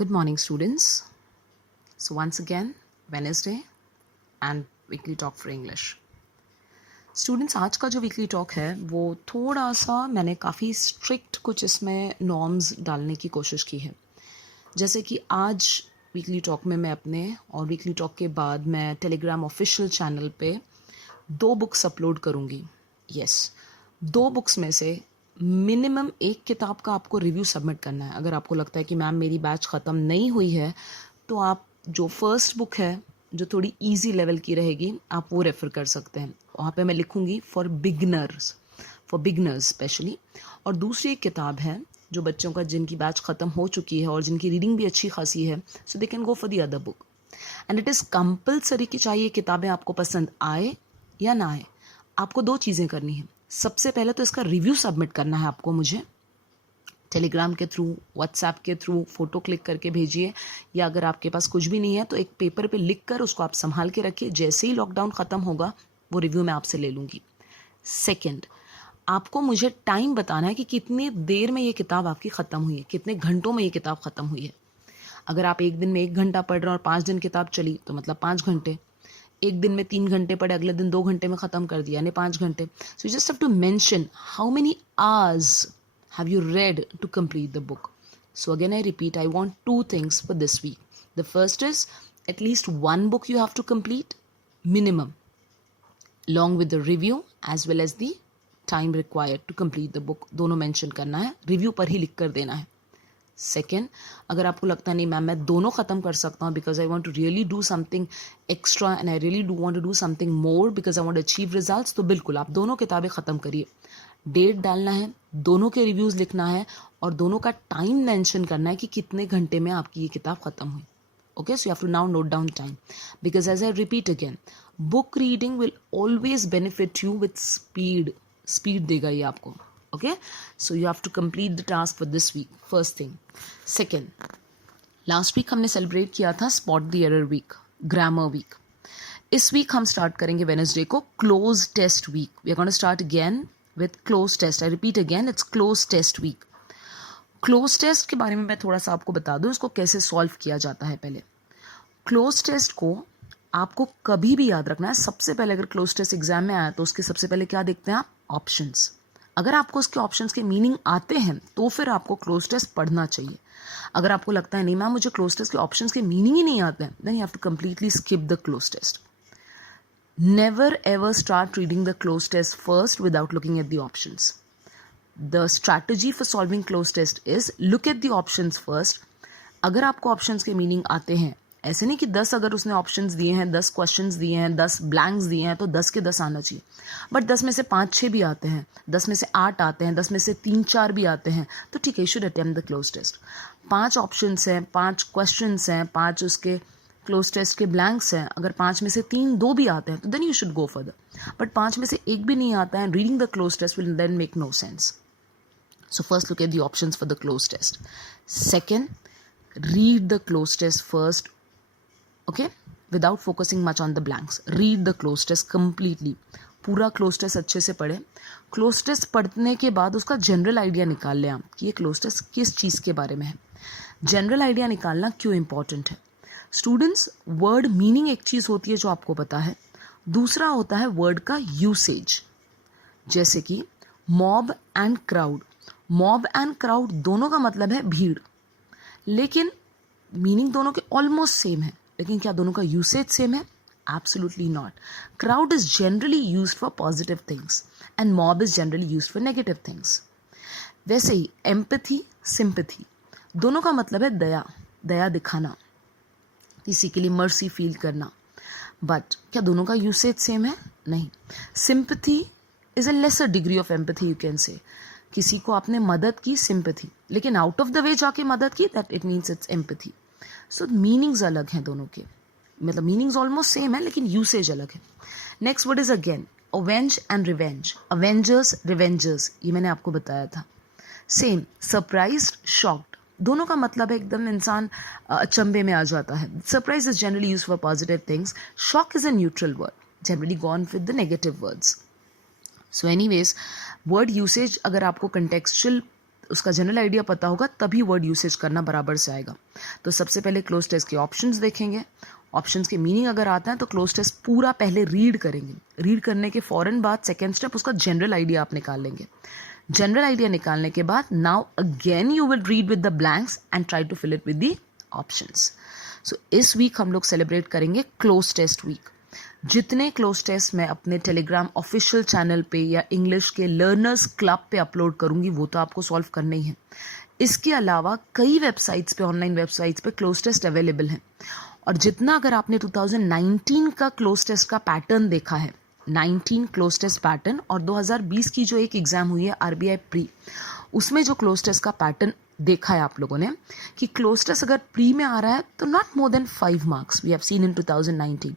Good morning, students. So once again, Wednesday and weekly talk for English. Students, आज का जो weekly talk है वो थोड़ा सा मैंने काफ़ी स्ट्रिक्ट कुछ इसमें नॉर्म्स डालने की कोशिश की है. जैसे कि आज वीकली टॉक में मैं अपने और वीकली टॉक के बाद मैं टेलीग्राम ऑफिशियल चैनल पे 2 बुक्स अपलोड करूँगी. यस, 2 बुक्स में से मिनिमम एक किताब का आपको रिव्यू सबमिट करना है. अगर आपको लगता है कि मैम मेरी बैच ख़त्म नहीं हुई है तो आप जो फर्स्ट बुक है जो थोड़ी इजी लेवल की रहेगी आप वो रेफ़र कर सकते हैं. वहाँ पे मैं लिखूँगी फॉर बिगनर्स स्पेशली. और दूसरी एक किताब है जो बच्चों का जिनकी बैच ख़त्म हो चुकी है और जिनकी रीडिंग भी अच्छी खासी है, so they can go for the other book. And it is compulsory कि चाहिए किताबें आपको पसंद आए या ना आए, आपको 2 चीज़ें करनी है. सबसे पहले तो इसका रिव्यू सबमिट करना है आपको मुझे टेलीग्राम के थ्रू, व्हाट्सएप के थ्रू फ़ोटो क्लिक करके भेजिए, या अगर आपके पास कुछ भी नहीं है तो एक पेपर पे लिख कर उसको आप संभाल के रखिए. जैसे ही लॉकडाउन ख़त्म होगा वो रिव्यू मैं आपसे ले लूँगी. सेकंड, आपको मुझे टाइम बताना है कि कितनी देर में ये किताब आपकी ख़त्म हुई है, कितने घंटों में ये किताब ख़त्म हुई है. अगर आप एक दिन में 1 घंटा पढ़ रहे हैं और 5 दिन किताब चली तो मतलब 5 घंटे. एक दिन में 3 घंटे पढ़े, अगले दिन 2 घंटे में ख़त्म कर दिया, यानी 5 घंटे. So you just have to mention how many hours have you read to complete the book. So again I repeat, I want 2 things for this week. The first is at least 1 book you have to complete minimum, along with the review as well as the time required to complete the book. दोनों mention करना है, review पर ही लिख कर देना है. Second, अगर आपको लगता नहीं मैम मैं दोनों ख़त्म कर सकता हूँ because I want to really do something extra and I really do want to do something more because I want achieve results, तो बिल्कुल आप दोनों किताबें ख़त्म करिए. डेट डालना है, दोनों के रिव्यूज़ लिखना है और दोनों का टाइम मेंशन करना है कि कितने घंटे में आपकी ये किताब ख़त्म हुई. Okay, so you have to now note down time because as I repeat again, book reading will always benefit you with speed देगा ये आपको. Okay, so you have to complete the task for this week. First thing. Second, last week हमने celebrate किया था spot the error week, grammar week. इस week हम start करेंगे Wednesday को close test week. We are going to start again with close test. I repeat again, it's close test week. Close test के बारे में मैं थोड़ा सा आपको बता दूँ इसको कैसे solve किया जाता है. पहले close test को आपको कभी भी याद रखना है. सबसे पहले अगर close test एग्जाम में आया तो उसके सबसे पहले क्या देखते हैं आप? ऑप्शंस. अगर आपको उसके ऑप्शंस के मीनिंग आते हैं तो फिर आपको क्लोज टेस्ट पढ़ना चाहिए. अगर आपको लगता है नहीं मैम मुझे क्लोज टेस्ट के ऑप्शंस के मीनिंग ही नहीं आते हैं, then you have to completely skip the cloze test. Never ever start reading the cloze test first without looking at the options. The strategy for solving cloze test is look at the options first. अगर आपको options के meaning आते हैं, ऐसे नहीं कि 10 अगर उसने ऑप्शंस दिए हैं, 10 क्वेश्चंस दिए हैं, 10 ब्लैंक्स दिए हैं तो 10 के 10 आना चाहिए. बट 10 में से 5-6 भी आते हैं, 10 में से 8 आते हैं, 10 में से 3-4 भी आते हैं, तो ठीक है, you should attempt the cloze test. 5 options हैं, 5 क्वेश्चंस हैं, 5 उसके क्लोज टेस्ट के ब्लैंक्स हैं. अगर 5 में से 3-2 भी आते हैं तो then you should go further. But 5 में से 1 भी नहीं आता है, reading the cloze test will then make no sense. So first look at the options for the closed test. Second, read the closed test first. Okay, without focusing much on the blanks. Read the closed test completely. पूरा closed test अच्छे से पढ़े. closed test पढ़ने के बाद उसका general idea निकाल लें आप कि ये closed test किस चीज़ के बारे में है. जनरल आइडिया निकालना क्यों इम्पॉर्टेंट है? स्टूडेंट्स, वर्ड मीनिंग एक चीज़ होती है जो आपको पता है, दूसरा होता है वर्ड का यूसेज. जैसे कि mob and crowd. Mob and crowd दोनों का मतलब है भीड़, लेकिन मीनिंग दोनों के ऑलमोस्ट सेम है. लेकिन क्या दोनों का यूसेज सेम है? Absolutely not. Crowd is generally used for positive things and mob is generally used for negative things. वैसे ही एम्पैथी, सिंपैथी दोनों का मतलब है दया, दया दिखाना, किसी के लिए मर्सी फील करना. बट क्या दोनों का यूसेज सेम है? नहीं. Sympathy is a lesser degree of empathy, you can से. किसी को आपने मदद की, सिंपैथी, लेकिन आउट ऑफ द वे जाके मदद की, that it means it's empathy. So meanings अलग हैं दोनों के, मतलब मीनिंग्स ऑलमोस्ट सेम है लेकिन यूसेज अलग है. Next word is again avenge and revenge. Avengers, Revengers, ये मैंने आपको बताया था. सेम. सरप्राइज्ड, शॉक्ड, दोनों का मतलब है एकदम इंसान अचंभे में आ जाता है. Surprise is generally use for positive things. Shock is a neutral word, generally gone with the negative words. So anyways, word usage अगर आपको कंटेक्चुअल उसका जनरल आइडिया पता होगा तभी वर्ड यूसेज करना बराबर से आएगा। तो सबसे पहले क्लोज टेस्ट के ऑप्शंस देखेंगे, ऑप्शंस के मीनिंग अगर आता है तो क्लोज टेस्ट पूरा पहले रीड करेंगे। रीड करने के फ़ौरन बाद सेकेंड स्टेप उसका जनरल आइडिया आप निकाल लेंगे। जनरल आइडिया निकालने के बाद now again you will read with the blanks and try to fill it with the options. So इस वीक हम लोग सेलिब्रेट करेंगे क्लोज टेस्ट वीक। जितने क्लोज टेस्ट मैं अपने टेलीग्राम ऑफिशियल चैनल पे या इंग्लिश के लर्नर्स क्लब पे अपलोड करूंगी वो तो आपको सॉल्व करने ही है। इसके अलावा कई वेबसाइट्स पे, ऑनलाइन वेबसाइट्स पे क्लोज टेस्ट अवेलेबल हैं। और जितना अगर आपने 2019 का क्लोज टेस्ट का पैटर्न देखा है, 19 क्लोज टेस्ट पैटर्न और 2020 की जो एक एग्जाम हुई है आरबीआई प्री, उसमें जो क्लोज टेस्ट का पैटर्न देखा है आप लोगों ने कि क्लोज टेस्ट अगर प्री में आ रहा है तो not more than 5 marks we have seen in 2019,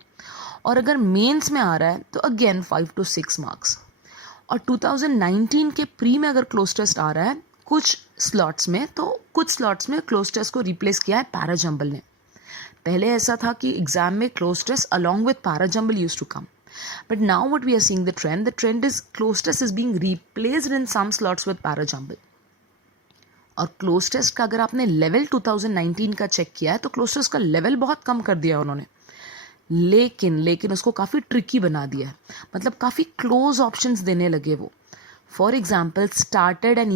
और अगर मेंस में आ रहा है तो अगेन 5 to 6 मार्क्स। और 2019 के प्री में अगर क्लोज टेस्ट आ रहा है कुछ स्लॉट्स में, तो कुछ स्लॉट्स में क्लोज टेस्ट को रिप्लेस किया है पैराजंबल ने। पहले ऐसा था कि एग्जाम में cloze test along with parajumble used to come, but now what we are seeing the trend is cloze test is being replaced in some slots with parajumble. और क्लोज टेस्ट का अगर आपने लेवल 2019 का check किया है तो close test का level बहुत कम कर दिया उन्होंने, लेकिन उसको काफ़ी ट्रिकी बना दिया है। मतलब काफ़ी क्लोज ऑप्शंस देने लगे वो। For example started and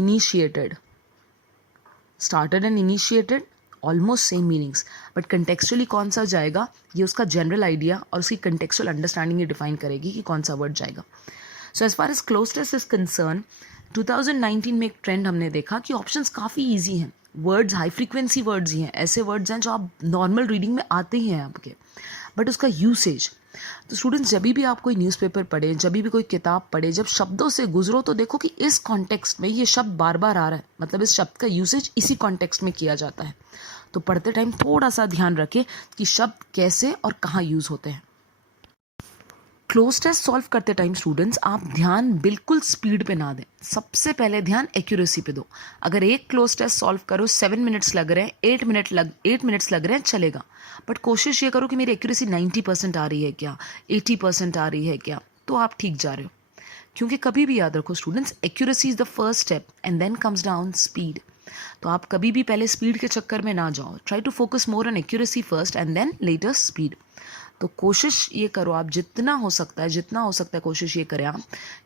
initiated almost same meanings, but contextually कौन सा जाएगा ये उसका जनरल आइडिया और उसकी कंटेक्चुअल अंडरस्टैंडिंग ये डिफाइन करेगी कि कौन सा वर्ड जाएगा। So as far as cloze test is concern, 2019 में एक ट्रेंड हमने देखा कि ऑप्शंस काफ़ी ईजी हैं, वर्ड्स हाई फ्रीक्वेंसी वर्ड्स ही हैं, ऐसे वर्ड्स हैं जो आप नॉर्मल रीडिंग में आते ही हैं आपके, बट उसका यूसेज। तो स्टूडेंट्स जब भी आप कोई न्यूज़पेपर पढ़ें, जब भी कोई किताब पढ़े, जब शब्दों से गुजरो तो देखो कि इस कॉन्टेक्स्ट में ये शब्द बार बार आ रहा है, मतलब इस शब्द का यूसेज इसी कॉन्टेक्स्ट में किया जाता है। तो पढ़ते टाइम थोड़ा सा ध्यान रखें कि शब्द कैसे और कहाँ यूज़ होते हैं। क्लोज टेस्ट सॉल्व करते टाइम स्टूडेंट्स आप ध्यान बिल्कुल स्पीड पे ना दें, सबसे पहले ध्यान एक्यूरेसी पे दो। अगर एक क्लोज टेस्ट सॉल्व करो 7 मिनट्स लग रहे हैं, 8 मिनट्स लग रहे हैं, चलेगा, बट कोशिश ये करो कि मेरी एक्यूरेसी 90% आ रही है क्या, 80% आ रही है क्या, तो आप ठीक जा रहे हो। क्योंकि कभी भी याद रखो students, accuracy is the first step and then comes down speed. तो आप कभी भी पहले स्पीड के चक्कर में ना जाओ, try to focus more on accuracy first and then later speed. तो कोशिश ये करो आप जितना हो सकता है कोशिश ये करें आप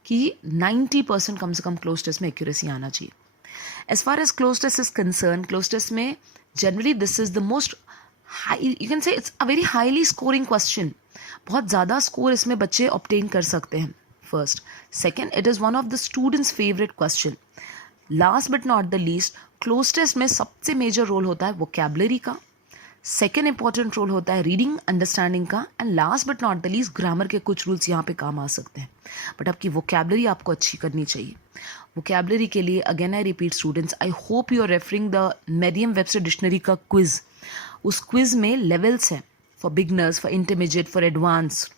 कि 90% कम से कम क्लोज टेस्ट में एक्यूरेसी आना चाहिए। As far as cloze test is concern, cloze test में generally this is the most high, you can say it's a very highly scoring question. बहुत ज़्यादा स्कोर इसमें बच्चे ऑब्टेन कर सकते हैं। First, second, it is one of the students favourite question. Last but not the least, cloze test में सबसे major role होता है वोकैबुलरी का, सेकेंड इंपॉर्टेंट रोल होता है रीडिंग अंडरस्टैंडिंग का, and last but not the least grammar के कुछ रूल्स यहाँ पे काम आ सकते हैं। बट आपकी वोकैबुलरी आपको अच्छी करनी चाहिए। वोकैबुलरी के लिए again I repeat students, I hope you are referring the Merriam Webster dictionary का क्विज। उस क्विज में लेवल्स हैं, for beginners, for intermediate, for advance.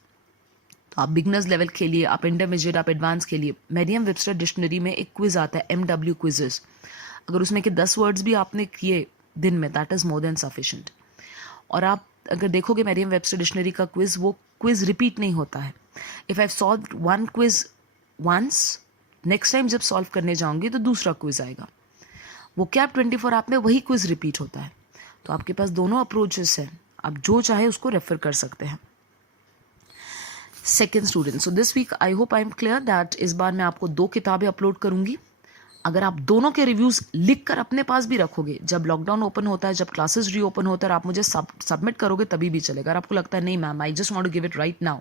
तो आप बिगनर्स लेवल के लिए, आप इंटरमीडिएट, आप एडवांस के लिए मरियम वेबस्टर डिक्शनरी में एक क्विज आता है MW क्विजेस। अगर उसमें के 10 वर्ड्स भी आपने किए दिन में, that is more than sufficient. और आप अगर देखोगे मरियम वेबस्टर डिक्शनरी का क्विज, वो क्विज रिपीट नहीं होता है। If I solve one quiz once, next time जब सॉल्व करने जाऊंगी तो दूसरा क्विज आएगा। वो कैब 24 ऐप में वही क्विज रिपीट होता है। तो आपके पास दोनों अप्रोचेस हैं, आप जो चाहे उसको रेफर कर सकते हैं। Second student, so this week I hope I am clear that इस बार मैं आपको 2 किताबें अपलोड करूंगी। अगर आप दोनों के रिव्यूज़ लिख कर अपने पास भी रखोगे, जब लॉकडाउन ओपन होता है, जब क्लासेस रीओपन होता है और आप मुझे सबमिट करोगे तभी भी चलेगा। अगर आपको लगता है नहीं ma'am I just want to give it right now,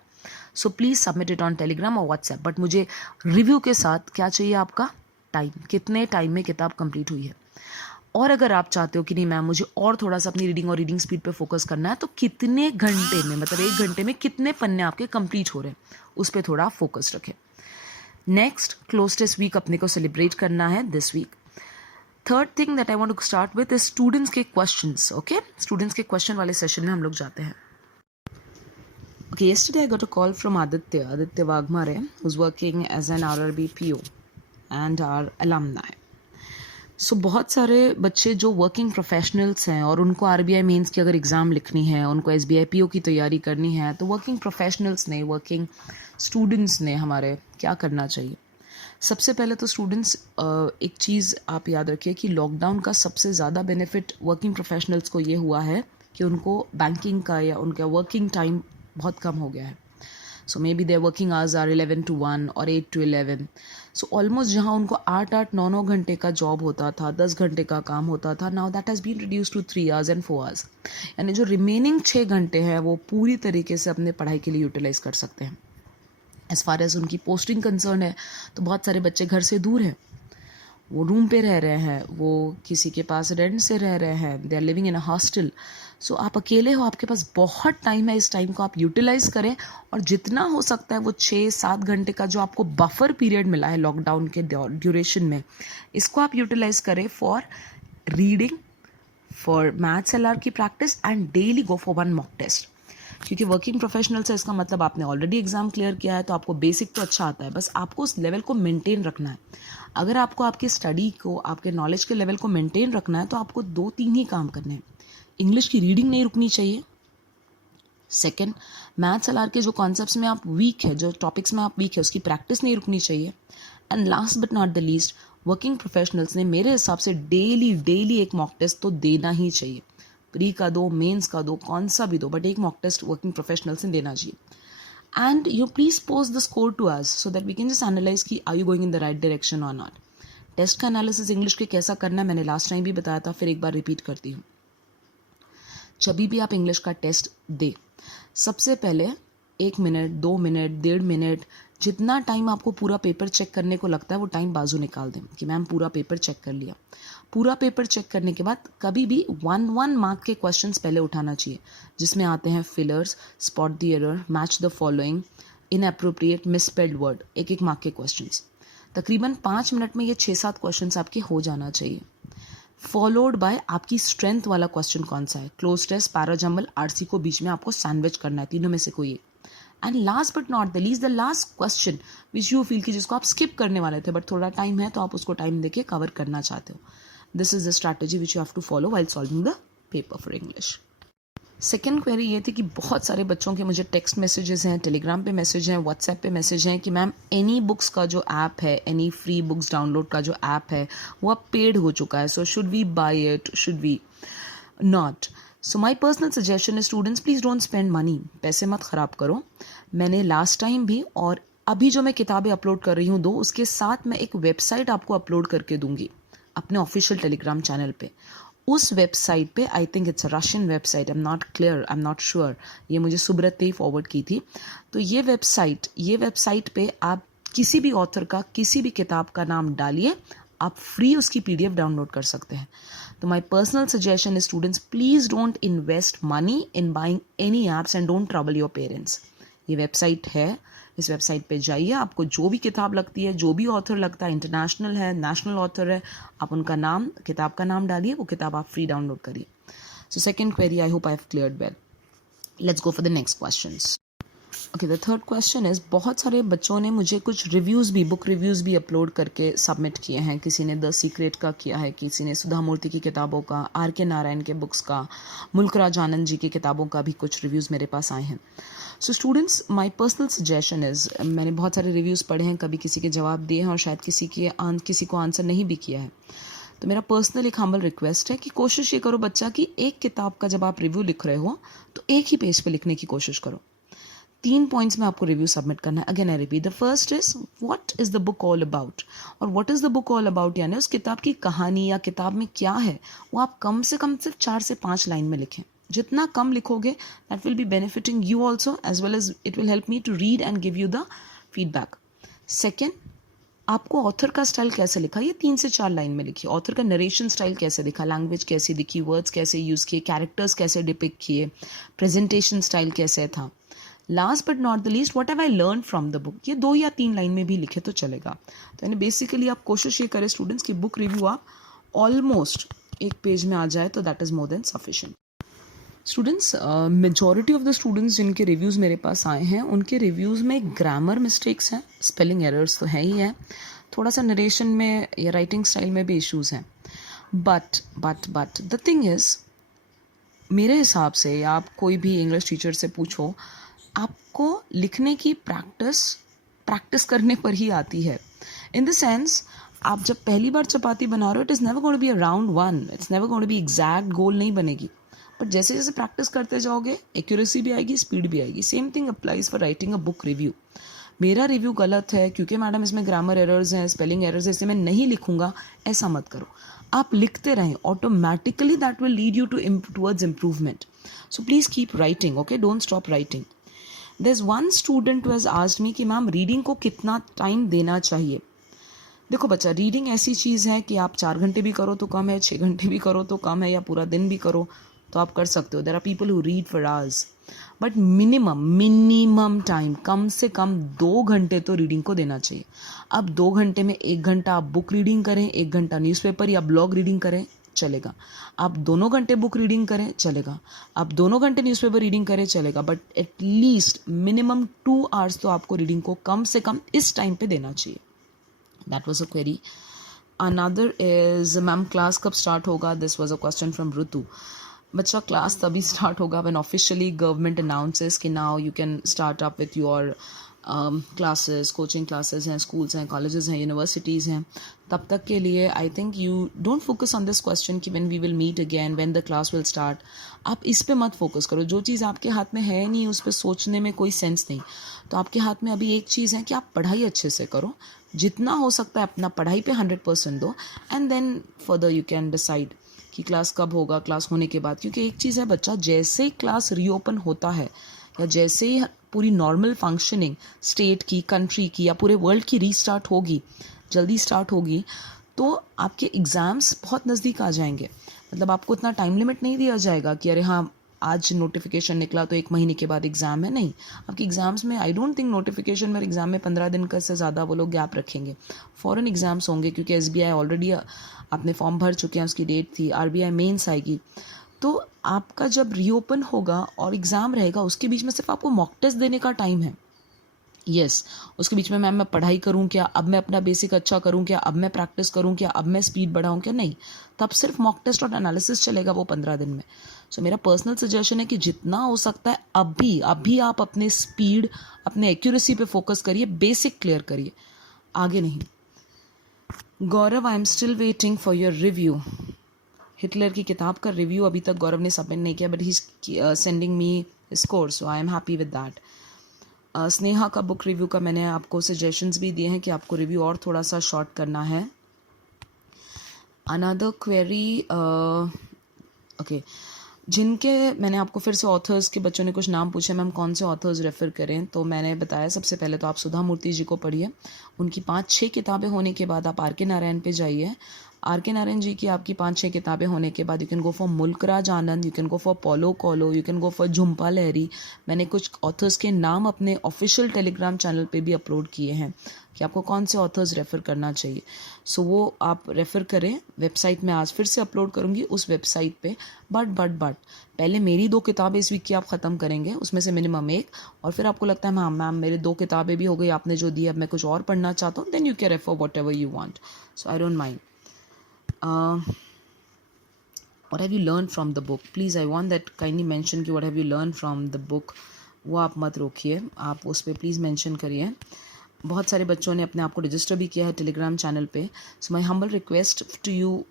so please submit it on Telegram और व्हाट्सएप। बट मुझे रिव्यू के साथ क्या चाहिए, आपका टाइम, कितने टाइम में किताब कंप्लीट हुई है। और अगर आप चाहते हो कि नहीं मैम मुझे और थोड़ा सा अपनी रीडिंग और रीडिंग स्पीड पे फोकस करना है, तो कितने घंटे में, मतलब 1 घंटे में कितने पन्ने आपके कंप्लीट हो रहे हैं, उस पर थोड़ा फोकस रखें। नेक्स्ट, क्लोज टेस्ट वीक अपने को सेलिब्रेट करना है this week. Third thing that I want to start with is students के क्वेश्चंस। ओके, स्टूडेंट्स के क्वेश्चन वाले सेशन में हम लोग जाते हैं। Okay, yesterday I got a call from Aditya Wagmare, who's working as an RRB PO and our alumni. So बहुत सारे बच्चे जो वर्किंग प्रोफेशनल्स हैं और उनको RBI मेंस की अगर एग्ज़ाम लिखनी है, उनको SBI PO की तैयारी करनी है, तो वर्किंग प्रोफेशनल्स ने, वर्किंग स्टूडेंट्स ने हमारे क्या करना चाहिए। सबसे पहले तो स्टूडेंट्स एक चीज़ आप याद रखिए कि लॉकडाउन का सबसे ज़्यादा बेनिफिट वर्किंग प्रोफेशनल्स को ये हुआ है कि उनको बैंकिंग का या उनका वर्किंग टाइम बहुत कम हो गया है. So may be their working hours are 11 to 1 और 8 to 11. सो ऑलमोस्ट जहाँ उनको 8-8, 9-9 घंटे का जॉब होता था, 10 घंटे का काम होता था, now that has been reduce to 3 hours and 4 hours. यानी जो रिमेनिंग 6 घंटे हैं वो पूरी तरीके से अपने पढ़ाई के लिए यूटिलाइज कर सकते हैं. एज़ फार एज़ उनकी पोस्टिंग कंसर्न है तो बहुत सारे बच्चे घर से दूर हैं, वो रूम पे रह रहे हैं, वो किसी के पास रेंट से रह रहे हैं, they are living in a hostel. So आप अकेले हो, आपके पास बहुत टाइम है, इस टाइम को आप यूटिलाइज़ करें और जितना हो सकता है वो 6-7 घंटे का जो आपको बफर पीरियड मिला है लॉकडाउन के ड्यूरेशन में, इसको आप यूटिलाइज़ करें for reading, for maths LR की practice and daily go for 1 mock test. क्योंकि वर्किंग प्रोफेशनल से इसका मतलब आपने ऑलरेडी एग्जाम क्लियर किया है तो आपको बेसिक तो अच्छा आता है, बस आपको उस लेवल को मेंटेन रखना है. अगर आपको आपकी स्टडी को, आपके नॉलेज के लेवल को मेंटेन रखना है तो आपको 2-3 ही काम करने हैं. इंग्लिश की रीडिंग नहीं रुकनी चाहिए. सेकंड, मैथ्स एलआर के जो कॉन्सेप्ट्स में आप वीक है, जो टॉपिक्स में आप वीक है, उसकी प्रैक्टिस नहीं रुकनी चाहिए. And last but not the least, working professionals ने मेरे हिसाब से डेली एक मॉक टेस्ट तो देना ही चाहिए. प्री का दो, मेंस का दो, कौन सा भी दो, बट एक मॉक टेस्ट वर्किंग प्रोफेशनल्स ने देना चाहिए. And you please post the score to us so that we can just analyse कि are you going in the right direction और नॉट. टेस्ट का एनालिसिस इंग्लिश के कैसा करना है मैंने लास्ट टाइम भी बताया था, फिर एक बार रिपीट करती हूँ. जब भी आप इंग्लिश का टेस्ट दे, सबसे पहले 1 मिनट, 2 मिनट, 1.5 मिनट, जितना टाइम आपको पूरा पेपर चेक करने को लगता है वो टाइम बाजू निकाल दें कि मैम पूरा पेपर चेक कर लिया. पूरा पेपर चेक करने के बाद कभी भी 1 मार्क के क्वेश्चंस पहले उठाना चाहिए, जिसमें आते हैं fillers, spot the error, match the following, inappropriate, misspelled word, एक मार्क के क्वेश्चंस. तकरीबन 5 मिनट में ये 6-7 क्वेश्चंस आपके हो जाना चाहिए. फॉलोड बाय आपकी स्ट्रेंथ वाला क्वेश्चन कौन सा है, क्लोज टेस्ट, पैराजम्बल, आरसी को बीच में आपको सैंडविच करना है, तीनों में से कोई एक. And last but not the least, the last question which you feel कि जिसको आप स्किप करने वाले थे बट थोड़ा टाइम है तो आप उसको टाइम देके कवर करना चाहते हो. This is the strategy which you have to follow while solving the paper for English. Second query ये थी कि बहुत सारे बच्चों के मुझे टेक्स्ट मैसेजेस हैं, टेलीग्राम पे मैसेज हैं, व्हाट्सएप पे मैसेज हैं कि मैम एनी बुक्स का जो ऐप है, एनी फ्री बुक्स डाउनलोड का जो ऐप है वो अब पेड हो चुका है. So should we buy it, should we not? So my personal suggestion है students, please don't spend money. पैसे मत ख़राब करो. मैंने लास्ट टाइम भी और अभी जो मैं किताबें अपलोड कर रही हूँ दो, उसके साथ मैं एक वेबसाइट आपको अपलोड करके दूंगी अपने ऑफिशियल टेलीग्राम चैनल पे. उस वेबसाइट पे, I think it's a Russian website, I am not clear, I am not sure, ये मुझे सुब्रत ने ही फॉरवर्ड की थी. तो ये वेबसाइट पे आप किसी भी ऑथर का, किसी भी किताब का नाम डालिए, आप फ्री उसकी पीडीएफ डाउनलोड कर सकते हैं. तो माई personal suggestion is students, please don't invest money in buying any apps and don't trouble your parents. ये वेबसाइट है, इस वेबसाइट पे जाइए, आपको जो भी किताब लगती है, जो भी ऑथर लगता है, इंटरनेशनल है, नेशनल ऑथर है, आप उनका नाम, किताब का नाम डालिए, वो किताब आप फ्री डाउनलोड करिए. So second query I hope I have cleared well. Let's go for the next questions. Okay, the third question is, बहुत सारे बच्चों ने मुझे कुछ रिव्यूज़ भी, बुक रिव्यूज़ भी अपलोड करके सबमिट किए हैं. किसी ने द सीक्रेट का किया है, किसी ने सुधा मूर्ति की किताबों का, आर के नारायण के बुक्स का, मुल्क राज आनंद जी की किताबों का भी कुछ रिव्यूज़ मेरे पास आए हैं. So students, my personal suggestion is, मैंने बहुत सारे रिव्यूज़ पढ़े हैं, कभी किसी के जवाब दिए हैं और शायद किसी को आंसर नहीं भी किया है. तो मेरा पर्सनल एक हम्बल रिक्वेस्ट है कि कोशिश ये करो बच्चा कि एक किताब का जब आप रिव्यू लिख रहे हो तो एक ही पेज पे लिखने की कोशिश करो. 3 पॉइंट्स में आपको रिव्यू सबमिट करना है. Again I repeat, the first is what is the book all about, और what is the book all about यानी उस किताब की कहानी या किताब में क्या है वो आप कम से कम सिर्फ 4 से 5 लाइन में लिखें. जितना कम लिखोगे that will be benefiting you also as well as it will help me to read and give you the feedback. Second, आपको ऑथर का स्टाइल कैसे लिखा ये 3 से 4 लाइन में लिखिए. ऑथर का नरेशन स्टाइल कैसे दिखा, लैंग्वेज कैसी दिखी, वर्ड्स कैसे यूज़ किए, कैरेक्टर्स कैसे डिपिक्ट किए, प्रेजेंटेशन स्टाइल कैसे था. Last but not the least, what have I learn from the book, ये 2 या 3 लाइन में भी लिखे तो चलेगा. तो यानी बेसिकली आप कोशिश ये करें स्टूडेंट्स की बुक रिव्यू आप ऑलमोस्ट एक पेज में आ जाए तो that is more than sufficient. Students, majority of the students जिनके रिव्यूज़ मेरे पास आए हैं उनके रिव्यूज़ में ग्रामर मिस्टेक्स हैं, स्पेलिंग एरर्स तो है ही है, थोड़ा सा नरेशन में या राइटिंग स्टाइल में भी इश्यूज़ हैं. बट द थिंग इज़, मेरे हिसाब से, या आप कोई भी इंग्लिश टीचर से पूछो, आपको लिखने की प्रैक्टिस करने पर ही आती है. इन द सेंस आप जब पहली बार चपाती बना रहे हो, it is never going to be a round one, it's never going to be exact गोल नहीं बनेगी, बट जैसे जैसे प्रैक्टिस करते जाओगे एक्यूरेसी भी आएगी, स्पीड भी आएगी. Same thing applies for writing a book review. मेरा रिव्यू गलत है क्योंकि मैडम इसमें ग्रामर एरर्स हैं, स्पेलिंग एरर्स है, इससे मैं नहीं लिखूंगा, ऐसा मत करो. आप लिखते रहें, automatically that will lead you towards improvement. So please keep writing, okay, don't stop writing. There is one student who has asked me कि मैम रीडिंग को कितना टाइम देना चाहिए. देखो बच्चा, रीडिंग ऐसी चीज़ है कि आप 4 घंटे भी करो तो कम है, 6 घंटे भी करो तो कम है, या पूरा दिन भी करो तो आप कर सकते हो. There are people who read for hours, but minimum time, कम से कम 2 घंटे तो रीडिंग को देना चाहिए. अब 2 घंटे में 1 घंटा आप बुक रीडिंग करें, 1 घंटा न्यूज़पेपर या ब्लॉग रीडिंग करें, चलेगा. आप दोनों घंटे बुक रीडिंग करें, चलेगा. आप दोनों घंटे न्यूज़पेपर रीडिंग करें, चलेगा. बट एटलीस्ट मिनिमम 2 आवर्स तो आपको रीडिंग को कम से कम इस टाइम पे देना चाहिए. That was a query. Another is, ma'am class कब स्टार्ट होगा? This was a question from Ritu. बच्चा, क्लास तभी स्टार्ट होगा when ऑफिशियली गवर्नमेंट अनाउंसेस कि now you can start up with your classes. Coaching classes हैं, स्कूल्स हैं, colleges हैं, universities हैं. तब तक के लिए I think you don't focus on this question कि when we will meet again, when the class will start. आप इस पे मत फोकस करो. जो चीज़ आपके हाथ में है नहीं, उस पर सोचने में कोई सेंस नहीं. तो आपके हाथ में अभी एक चीज़ है कि आप पढ़ाई अच्छे से करो, जितना हो सकता है अपना पढ़ाई पे 100% दो, and then further you can decide कि क्लास कब होगा, क्लास होने के बाद. क्योंकि एक चीज़ है बच्चा, जैसे ही क्लास रीओपन होता है या जैसे ही पूरी नॉर्मल फंक्शनिंग स्टेट की, कंट्री की या पूरे वर्ल्ड की रीस्टार्ट होगी, जल्दी स्टार्ट होगी, तो आपके एग्ज़ाम्स बहुत नज़दीक आ जाएंगे. मतलब आपको इतना टाइम लिमिट नहीं दिया जाएगा कि अरे हाँ आज नोटिफिकेशन निकला तो 1 महीने के बाद एग्ज़ाम है. नहीं, आपके एग्ज़ाम्स में आई डोंट थिंक नोटिफिकेशन में एग्ज़ाम में 15 दिन का से ज़्यादा वो लोग गैप रखेंगे. फ़ॉरन एग्ज़ाम्स होंगे क्योंकि SBI ऑलरेडी आपने फॉर्म भर चुके हैं, उसकी डेट थी. RBI मेंस आएगी. तो आपका जब रीओपन होगा और एग्ज़ाम रहेगा, उसके बीच में सिर्फ आपको मॉक टेस्ट देने का टाइम है. यस, उसके बीच में मैम मैं पढ़ाई करूं क्या, अब मैं अपना बेसिक अच्छा करूं क्या, अब मैं प्रैक्टिस करूं क्या, अब मैं स्पीड बढ़ाऊं क्या, नहीं. तब सिर्फ मॉक टेस्ट और एनालिसिस चलेगा वो 15 दिन में. सो मेरा पर्सनल सजेशन है कि जितना हो सकता है अभी आप अपने स्पीड, अपने एक्यूरेसी पे फोकस करिए, बेसिक क्लियर करिए, आगे नहीं. Gaurav, I am still waiting for your review. Hitler की किताब का रिव्यू अभी तक गौरव ने सबमिट नहीं किया, but he is sending me his course, so I am happy with that. Sneha का बुक रिव्यू का मैंने आपको सजेशंस भी दिए हैं कि आपको रिव्यू और थोड़ा सा शॉर्ट करना है. अनदर क्वेरी, ओके, जिनके मैंने आपको फिर से ऑथर्स के बच्चों ने कुछ नाम पूछे, मैम कौन से ऑथर्स रेफ़र करें, तो मैंने बताया सबसे पहले तो आप सुधा मूर्ति जी को पढ़िए. उनकी 5-6 किताबें होने के बाद आप R.K. नारायण पे जाइए. R.K. नारायण जी की आपकी 5-6 किताबें होने के बाद you can go for Mulk Raj Anand, you can go for Paulo Coelho, you can go for Jhumpa Lahiri. मैंने कुछ ऑथर्स के नाम अपने ऑफिशियल टेलीग्राम चैनल पे भी अपलोड किए हैं कि आपको कौन से ऑथर्स रेफ़र करना चाहिए. सो वो आप रेफ़र करें. वेबसाइट में आज फिर से अपलोड करूँगी उस वेबसाइट पे. बट पहले मेरी 2 किताबें इस वीक की आप ख़त्म करेंगे, उसमें से मिनिमम 1, और फिर आपको लगता है हाँ मैम मेरे 2 किताबें भी हो गई आपने जो दी, अब मैं कुछ और पढ़ना चाहता हूँ, then you can refer whatever you want. So I don't mind. what have you learned from the book? Please, I want that kindly mention कि what have you learned from the book. वो आप मत रोकिए, आप उस पर please mention करिए. बहुत सारे बच्चों ने अपने आप को रजिस्टर भी किया है टेलीग्राम चैनल पे. So my humble request to you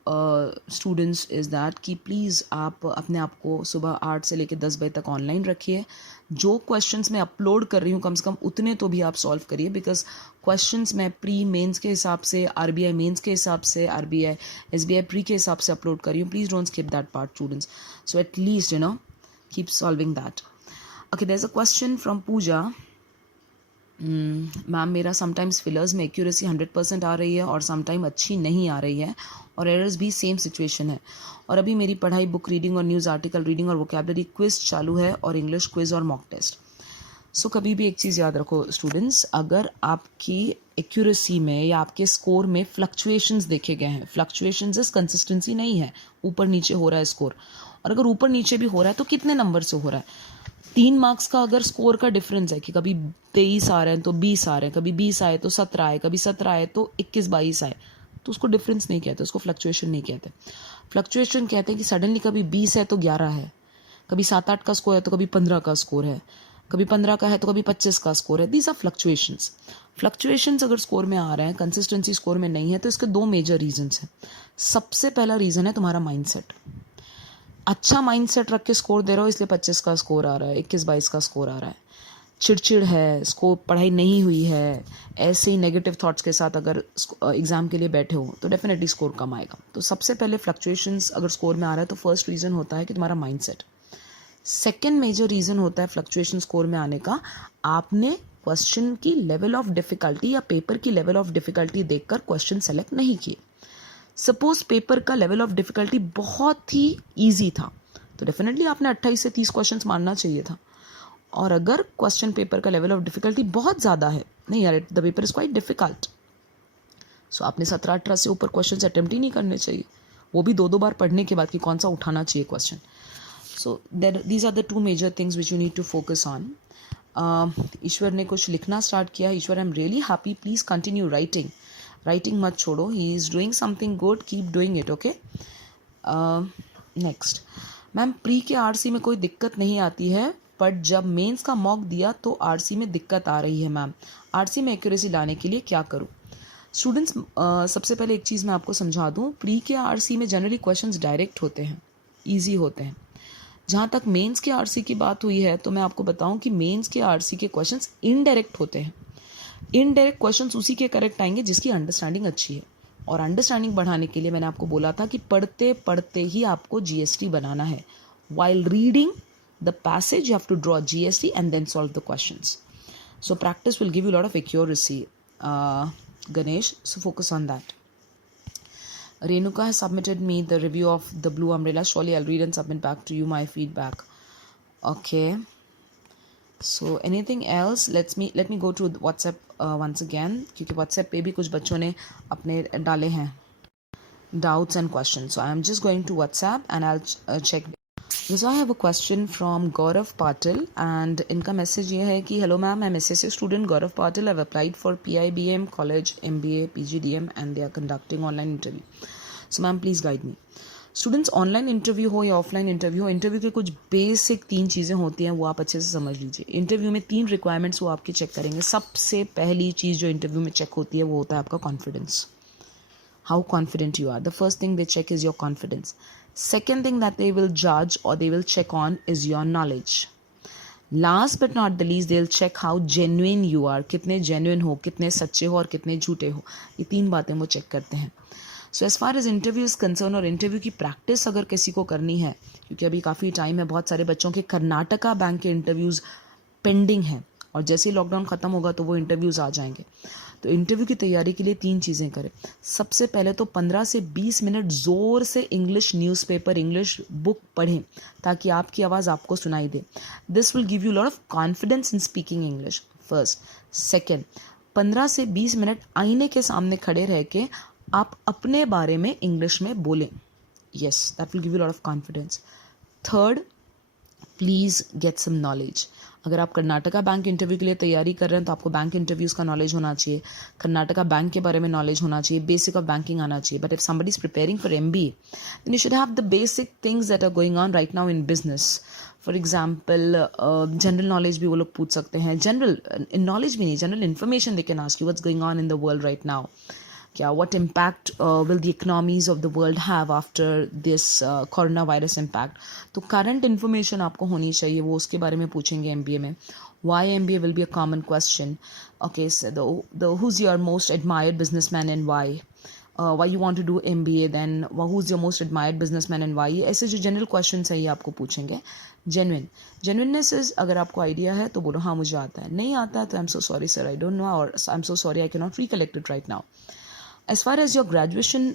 students is that कि प्लीज़ आप अपने आप को सुबह 8 से लेकर 10 बजे तक ऑनलाइन रखिए. जो क्वेश्चंस मैं अपलोड कर रही हूँ कम से कम उतने तो भी आप सॉल्व करिए, बिकॉज क्वेश्चंस मैं प्री मेंस के हिसाब से, RBI मेंस के हिसाब से, RBI SBI प्री के हिसाब से अपलोड कर रही हूँ. Please don't skip that part students. So at least keep solving that. Okay, there is a question from Pooja. Ma'am मेरा समटाइम्स फिलर्स में एक्यूरेसी 100% आ रही है और समटाइम अच्छी नहीं आ रही है, और एरर्स भी सेम सिचुएशन है, और अभी मेरी पढ़ाई बुक रीडिंग और न्यूज़ आर्टिकल रीडिंग और वोकैबुलरी क्विज चालू है और इंग्लिश क्विज और मॉक टेस्ट. सो कभी भी एक चीज़ याद रखो स्टूडेंट्स, अगर आपकी एक्यूरेसी में या आपके स्कोर में फ्लक्चुएशंस देखे गए हैं, फ्लक्चुएशंस इस कंसिस्टेंसी नहीं है, ऊपर नीचे हो रहा है स्कोर, और अगर ऊपर नीचे भी हो रहा है तो कितने नंबर से हो रहा है. 3 मार्क्स का अगर स्कोर का डिफरेंस है कि कभी 23 आ रहे हैं तो 20 आ रहे हैं, कभी 20 आए तो 17 आए, कभी 17 आए तो 21-22 आए, तो उसको डिफरेंस नहीं कहते, उसको फ्लक्चुएशन नहीं कहते. फ्लक्चुएशन कहते हैं कि सडनली कभी 20 है तो 11 है, कभी 7-8 का स्कोर है तो कभी 15 का स्कोर है. कभी 15 का है तो कभी 25 का स्कोर है. These are fluctuations. फ्लक्चुएशंस अगर स्कोर में आ रहे हैं, कंसिस्टेंसी स्कोर में नहीं है, तो इसके दो मेजर रीजंस हैं. सबसे पहला रीज़न है तुम्हारा माइंडसेट. अच्छा माइंडसेट रख के स्कोर दे रहे हो, इसलिए 25 का स्कोर आ रहा है, 21-22 का स्कोर आ रहा है. चिड़चिड़ है, स्कोर पढ़ाई नहीं हुई है, ऐसे ही नेगेटिव थॉट्स के साथ अगर एग्ज़ाम के लिए बैठे हो तो डेफिनेटली स्कोर कम आएगा. तो सबसे पहले फ्लक्चुएशंस अगर स्कोर में आ रहा है तो फर्स्ट रीज़न होता है कि तुम्हारा माइंडसेट. सेकेंड मेजर रीज़न होता है फ्लक्चुएशन स्कोर में आने का, आपने क्वेश्चन की लेवल ऑफ डिफ़िकल्टी या पेपर की लेवल ऑफ डिफ़िकल्टी देखकर क्वेश्चन सेलेक्ट नहीं किए. सपोज पेपर का लेवल ऑफ डिफ़िकल्टी बहुत ही ईजी था तो डेफिनेटली आपने 28 से 30 क्वेश्चंस मारना चाहिए था. और अगर क्वेश्चन पेपर का लेवल ऑफ डिफ़िकल्टी बहुत ज़्यादा है, नहीं यार the paper is quite difficult, so आपने 17-18 से ऊपर क्वेश्चन अटेम्प्ट ही नहीं करने चाहिए, वो भी 2-2 बार पढ़ने के बाद कि कौन सा उठाना चाहिए question. So these are the two major things which you need to focus on. Ishwar ने कुछ लिखना स्टार्ट किया. Ishwar, I am really happy, please continue writing. Writing मत छोड़ो, he is doing something good, keep doing it. Okay. Next, ma'am pre के RC में कोई दिक्कत नहीं आती है, बट जब मेंस का मॉक दिया तो आरसी में दिक्कत आ रही है मैम. आरसी में एक्यूरेसी लाने के लिए क्या करूँ? स्टूडेंट्स, सबसे पहले एक चीज़ मैं आपको समझा दूँ. प्री के आरसी में जनरली क्वेश्चंस डायरेक्ट होते हैं, ईजी होते हैं. जहाँ तक मेंस के आरसी की बात हुई है तो मैं आपको बताऊं कि मेंस के आरसी के क्वेश्चंस इनडायरेक्ट होते हैं. इनडायरेक्ट क्वेश्चंस उसी के करेक्ट आएंगे जिसकी अंडरस्टैंडिंग अच्छी है. और अंडरस्टैंडिंग बढ़ाने के लिए मैंने आपको बोला था कि पढ़ते पढ़ते ही आपको जीएसटी बनाना है. While reading the passage you have to draw GST and then solve the questions. So practice will give you lot of accuracy. Ganesh, so focus on that. Renuka has submitted me the review of The Blue Umbrella. Surely I'll read and submit back to you my feedback. Okay. So anything else? Let me go to WhatsApp once again, क्योंकि WhatsApp पे भी कुछ बच्चों ने अपने डाले हैं doubts and questions. So I'm just going to WhatsApp and I'll check. So I have a question from Gaurav Patil and इनका मैसेज ये है कि hello ma'am, I am SSC student Gaurav Patil. I've applied for PIBM college, MBA, PGDM and they are conducting online interview. So ma'am please guide me. Students, online interview हो या offline interview हो, interview के कुछ basic 3 चीज़ें होती हैं, वो आप अच्छे से समझ लीजिए. इंटरव्यू में 3 रिक्वायरमेंट्स वो आपके चेक करेंगे. सबसे पहली चीज़ जो इंटरव्यू में चेक होती है वो होता है आपका confidence. How confident you are. The first thing they check is your confidence. Second thing that they will judge or they will check on is your knowledge. Last but not the least, they'll check how genuine you are. कितने genuine हो, कितने सच्चे हो और कितने झूठे हो. ये 3 बातें वो चेक करते हैं. So as far as interview is concerned और इंटरव्यू की प्रैक्टिस अगर किसी को करनी है, क्योंकि अभी काफ़ी टाइम है, बहुत सारे बच्चों के कर्नाटका बैंक के इंटरव्यूज़ पेंडिंग हैं और जैसे ही लॉकडाउन ख़त्म होगा तो वो इंटरव्यूज़ आ जाएंगे. तो इंटरव्यू की तैयारी के लिए 3 चीज़ें करें. सबसे पहले तो 15 से 20 मिनट ज़ोर से इंग्लिश न्यूज़पेपर, इंग्लिश बुक पढ़ें ताकि आपकी आवाज़ आपको सुनाई दे. This will give you lot of confidence in speaking English. First. Second, 15 से 20 मिनट आईने के सामने खड़े रह के आप अपने बारे में इंग्लिश में बोलें. Yes, that will give you lot of confidence. Third, please get some knowledge. अगर आप कर्नाटका बैंक इंटरव्यू के लिए तैयारी कर रहे हैं तो आपको बैंक इंटरव्यूज़ का नॉलेज होना चाहिए, कर्नाटका बैंक के बारे में नॉलेज होना चाहिए, बेसिक ऑफ बैंकिंग आना चाहिए. But if somebody is preparing for MBA, then you should have the basic things that are going on right now in business. For example, general knowledge भी वो लोग पूछ सकते हैं. जनरल नॉलेज भी नहीं, general information they can ask you what's going on in the world right now. क्या what impact will the economies of the world have after this coronavirus impact. तो current information आपको होनी चाहिए, वो उसके बारे में पूछेंगे MBA में. Why MBA will be a common question. Okay, so the who's your most admired businessman and why. Why you want to do MBA, then who's your most admired businessman and why. ऐसे जो general question है ये आपको पूछेंगे. Genuineness is, अगर आपको idea है तो बोलो हाँ मुझे आता है, नहीं आता है तो I am so sorry sir, I don't know, और I am so sorry, I can not recollect it right now. As far as your graduation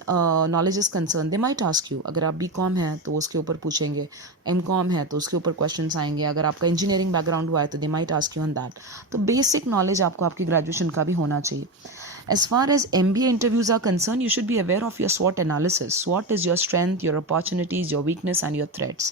knowledge is concerned, they might ask you. अगर आप BCom है तो उसके ऊपर पूछेंगे, MCom है तो उसके ऊपर क्वेश्चंस आएंगे, अगर आपका इंजीनियरिंग बैकग्राउंड हुआ है तो they might ask you on that. तो बेसिक नॉलेज आपको आपकी ग्रेजुएशन का भी होना चाहिए. As far as MBA interviews are concerned, you should be aware of your SWOT analysis. SWOT is your strength, your opportunities, your weakness and your threats.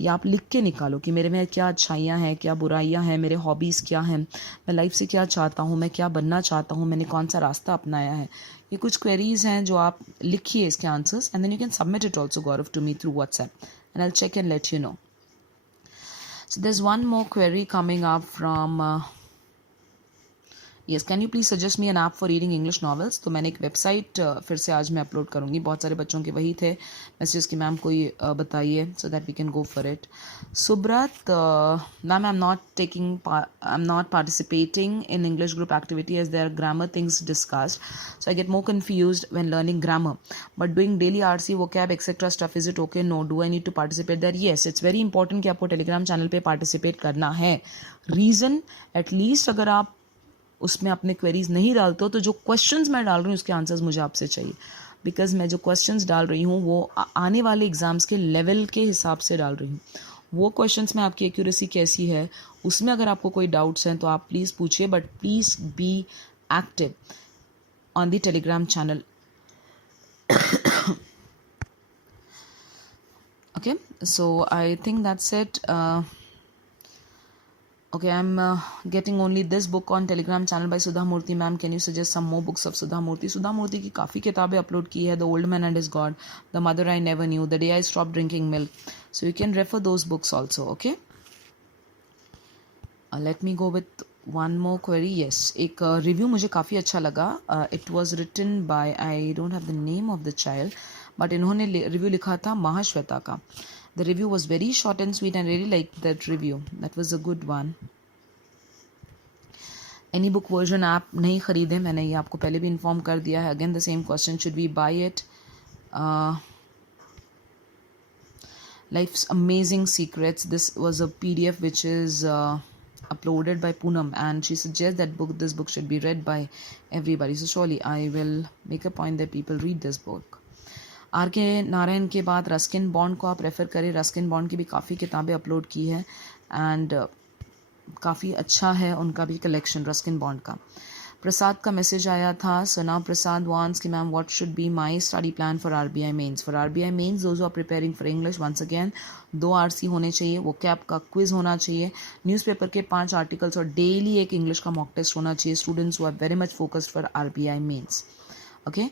या आप लिख के निकालो कि मेरे में क्या अच्छाइयाँ हैं, क्या बुराइयाँ हैं, मेरे हॉबीज़ क्या हैं, मैं लाइफ से क्या चाहता हूँ, मैं क्या बनना चाहता हूँ, मैंने कौन सा रास्ता अपनाया है. ये कुछ क्वेरीज़ हैं जो आप लिखिए इसके answers and then you can submit it also Gaurav to me through WhatsApp and I will check and let you know. So there's one more query coming up from yes, can you please suggest me an app for reading English novels? तो मैंने एक website फिर से आज मैं upload करूँगी. बहुत सारे बच्चों के वही थे मैसेज कि मैम कोई बताइए so that we can go for it. Subrat, ma'am, I'm not participating in English group activity as there are grammar things discussed. So I get more confused when learning grammar. But doing daily RC, vocab, etc. stuff, is it okay? No. Do I need to participate there? Yes, it's very important कि आपको Telegram channel पे participate करना है. Reason at least अगर आप उसमें अपने queries नहीं डालते हो तो जो क्वेश्चंस मैं डाल रही हूँ उसके आंसर्स मुझे आपसे चाहिए. बिकॉज मैं जो क्वेश्चंस डाल रही हूँ वो आने वाले एग्जाम्स के लेवल के हिसाब से डाल रही हूँ. वो क्वेश्चंस में आपकी एक्यूरेसी कैसी है उसमें अगर आपको कोई डाउट्स हैं तो आप प्लीज़ पूछिए. But please be active on the Telegram channel. Okay, so I think that's it. Okay, I'm getting only this book on Telegram channel by Sudha Murthy. Ma'am, can you suggest some more books of Sudha Murthy? Sudha Murthy की काफ़ी किताबें upload की है. The Old Man and His God, The Mother I Never Knew, The Day I Stopped Drinking Milk. So you can refer those books also. Okay. Let me go with one more query. Yes, एक review मुझे काफ़ी अच्छा लगा. It was written by, I don't have the name of the child, but इन्होंने review लिखा था महाश्वेता का. The review was very short and sweet and I really liked that review. That was a good one. Any book version आप नहीं खरीदें, मैंने ये आपको पहले भी इन्फॉर्म कर दिया है. Again the same question, should we buy it? Life's Amazing Secrets. This was a PDF which is uploaded by Poonam and she suggests that this book should be read by everybody. So surely I will make a point that people read this book. R.K. Narayan के बाद Ruskin bond को आप refer करें. Ruskin bond की भी काफ़ी किताबें upload की है एंड काफ़ी अच्छा है उनका भी कलेक्शन रस्किन बॉन्ड का. प्रसाद का मैसेज आया था. सो नाउ प्रसाद वांट्स कि ma'am what should be my study plan for RBI mains. For RBI mains those are preparing for English, once again 2 RC होने चाहिए, वो कैप का क्विज होना चाहिए, न्यूज़पेपर के 5 आर्टिकल्स और डेली एक इंग्लिश का मॉक टेस्ट होना चाहिए. Students who are very much focused for RBI mains. Okay,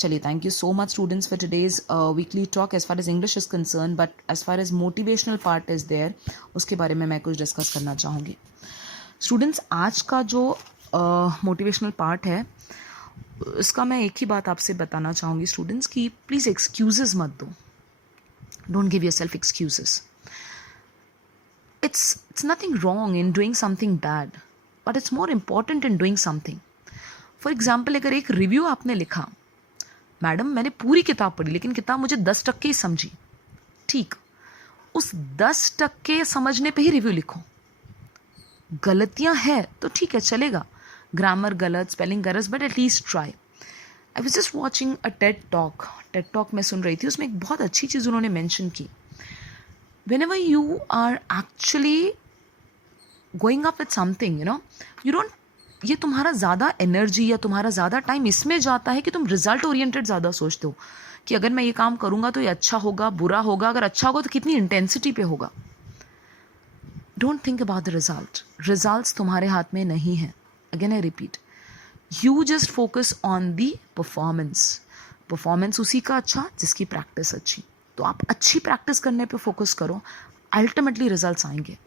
chaliye, thank you so much students for today's weekly talk as far as English is concerned, but as far as motivational part is there, उसके बारे में मैं कुछ discuss करना चाहूँगी. Students, आज का जो मोटिवेशनल पार्ट है उसका मैं एक ही बात आपसे बताना चाहूँगी स्टूडेंट्स कि प्लीज़ एक्सक्यूजेस मत दो. Don't give your self excuses. It's nothing wrong in doing something bad, but it's more important in doing something. For example, अगर एक रिव्यू आपने लिखा, मैडम मैंने पूरी किताब पढ़ी लेकिन किताब मुझे 10% ही समझी. ठीक, उस 10% समझने पे ही रिव्यू लिखो. गलतियां हैं तो ठीक है, चलेगा, ग्रामर गलत, स्पेलिंग गलत, but at least try. I was just watching a TED talk मैं सुन रही थी. उसमें एक बहुत अच्छी चीज़ उन्होंने मेंशन की. Whenever you are actually going up with something, you don't, ये तुम्हारा ज़्यादा एनर्जी या तुम्हारा ज़्यादा टाइम इसमें जाता है कि तुम रिजल्ट ओरिएंटेड ज़्यादा सोचते हो कि अगर मैं ये काम करूँगा तो ये अच्छा होगा, बुरा होगा, अगर अच्छा होगा तो कितनी इंटेंसिटी पे होगा. Don't think about the result. Results तुम्हारे हाथ में नहीं है. Again I repeat, you just focus on the performance. Performance उसी का अच्छा जिसकी प्रैक्टिस अच्छी. तो आप अच्छी प्रैक्टिस करने पे फोकस करो, अल्टीमेटली रिजल्ट्स आएंगे.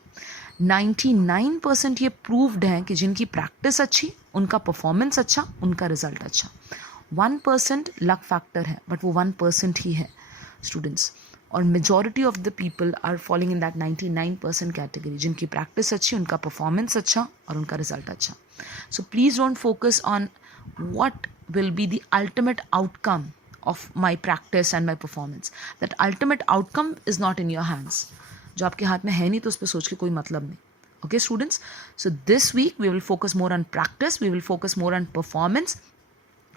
99% ये प्रूव्ड है कि जिनकी प्रैक्टिस अच्छी, उनका परफॉर्मेंस अच्छा, उनका रिजल्ट अच्छा. 1% लक फैक्टर है, बट वो 1% ही है स्टूडेंट्स. और majority of the people are following in that 99% category. जिनकी प्रैक्टिस अच्छी, उनका परफॉर्मेंस अच्छा और उनका रिजल्ट अच्छा. So please don't focus on what will be the ultimate outcome of my practice and my performance. That ultimate outcome is not in your hands. जो आपके हाथ में है नहीं तो उस पर सोच के कोई मतलब नहीं. Okay, students? So this week we will focus more on practice. We will focus more on performance.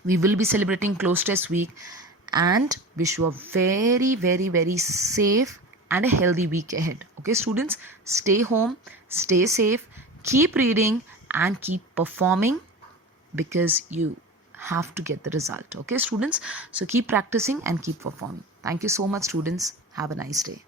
We will be celebrating close test week and wish you a very, very, very safe and a healthy week ahead. Okay, students? Stay home, stay safe, keep reading and keep performing because you have to get the result. Okay, students? So keep practicing and keep performing. Thank you so much, students. Have a nice day.